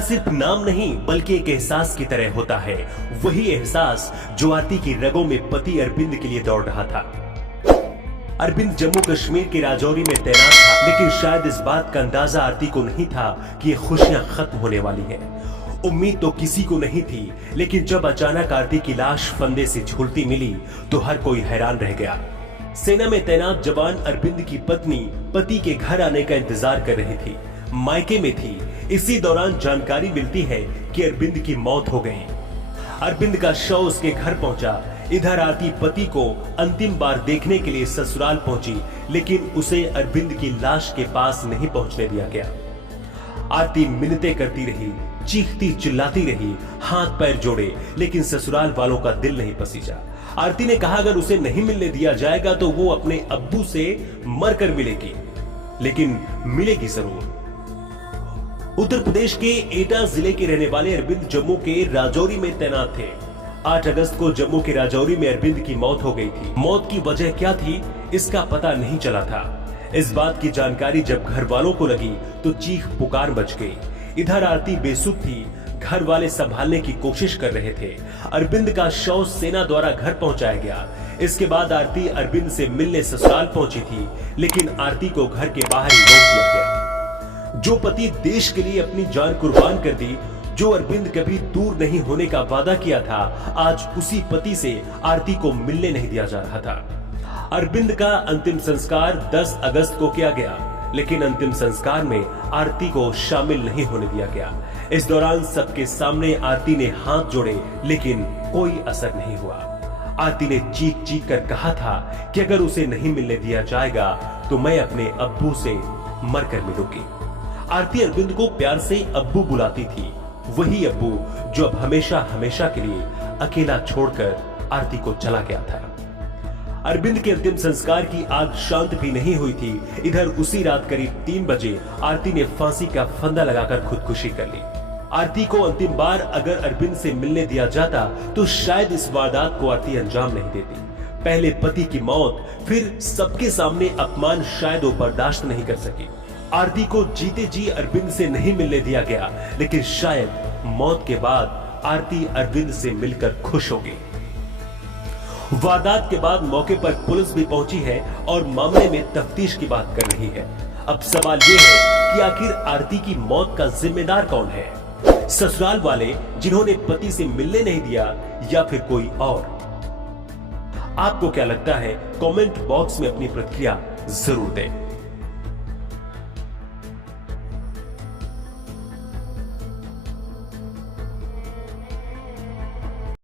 प्यार सिर्फ नाम नहीं बल्कि एक एहसास की तरह होता है, वही एहसास जो आरती की रगों में पति अरविंद के लिए दौड़ रहा था। अरविंद जम्मू कश्मीर के राजौरी में तैनात था, लेकिन शायद इस बात का अंदाजा आरती को नहीं था कि ये खुशियां खत्म होने वाली हैं। उम्मीद तो किसी को नहीं थी, लेकिन जब अचानक आरती की लाश फंदे से झूलती मिली तो हर कोई हैरान रह गया। सेना में तैनात जवान अरविंद की पत्नी पति के घर आने का इंतजार कर रही थी, मायके में थी। इसी दौरान जानकारी मिलती है कि अरविंद की मौत हो गई। अरविंद का शव उसके घर पहुंचा। इधर आरती पति को अंतिम बार देखने के लिए ससुराल पहुंची, लेकिन उसे अरविंद की लाश के पास नहीं पहुंचने दिया गया। आरती मिन्नतें करती रही, चीखती चिल्लाती रही, हाथ पैर जोड़े, लेकिन ससुराल वालों का दिल नहीं पसीजा। आरती ने कहा अगर उसे नहीं मिलने दिया जाएगा तो वो अपने अब्बू से मरकर मिलेगी, लेकिन मिलेगी जरूर। उत्तर प्रदेश के एटा जिले के रहने वाले अरविंद जम्मू के राजौरी में तैनात थे। 8 अगस्त को जम्मू के राजौरी में अरविंद की मौत हो गई थी। मौत की वजह क्या थी इसका पता नहीं चला था। इस बात की जानकारी जब घर वालों को लगी तो चीख पुकार मच गई। इधर आरती बेसुध थी, घर वाले संभालने की कोशिश कर रहे थे। अरविंद का शव सेना द्वारा घर पहुंचाया गया। इसके बाद आरती अरविंद से मिलने ससुराल पहुंची थी, लेकिन आरती को घर के बाहर ही रोक दिया गया। जो पति देश के लिए अपनी जान कुर्बान कर दी, जो अरविंद कभी दूर नहीं होने का वादा किया था, आज उसी पति से आरती को मिलने नहीं दिया जा रहा था। अरविंद का अंतिम संस्कार 10 अगस्त को किया गया, लेकिन अंतिम संस्कार में आरती को शामिल नहीं होने दिया गया। इस दौरान सबके सामने आरती ने हाथ जोड़े, लेकिन कोई असर नहीं हुआ। आरती ने चीख चीख कर कहा था कि अगर उसे नहीं मिलने दिया जाएगा तो मैं अपने अब्बू से मरकर मिलूंगी। आरती अरविंद को प्यार से अब्बू बुलाती थी, वही अब्बू जो अब हमेशा हमेशा के लिए अकेला छोड़कर आरती को चला गया था। अरविंद के अंतिम संस्कार की आग शांत भी नहीं हुई थी। इधर उसी रात करीब 3 बजे आरती ने फांसी का फंदा लगाकर खुदकुशी कर ली। आरती को अंतिम बार अगर अरविंद से मिलने दिया जाता तो शायद इस वारदात को आरती अंजाम नहीं देती। पहले पति की मौत, फिर सबके सामने अपमान शायद वो बर्दाश्त नहीं कर सकी। आरती को जीते जी अरविंद से नहीं मिलने दिया गया, लेकिन शायद मौत के बाद आरती अरविंद से मिलकर खुश होगी। वारदात के बाद मौके पर पुलिस भी पहुंची है और मामले में तफ्तीश की बात कर रही है। अब सवाल ये है कि आखिर आरती की मौत का जिम्मेदार कौन है? ससुराल वाले जिन्होंने पति से मिलने नहीं दिया, या फिर कोई और? आपको क्या लगता है? कमेंट बॉक्स में अपनी प्रतिक्रिया जरूर दें।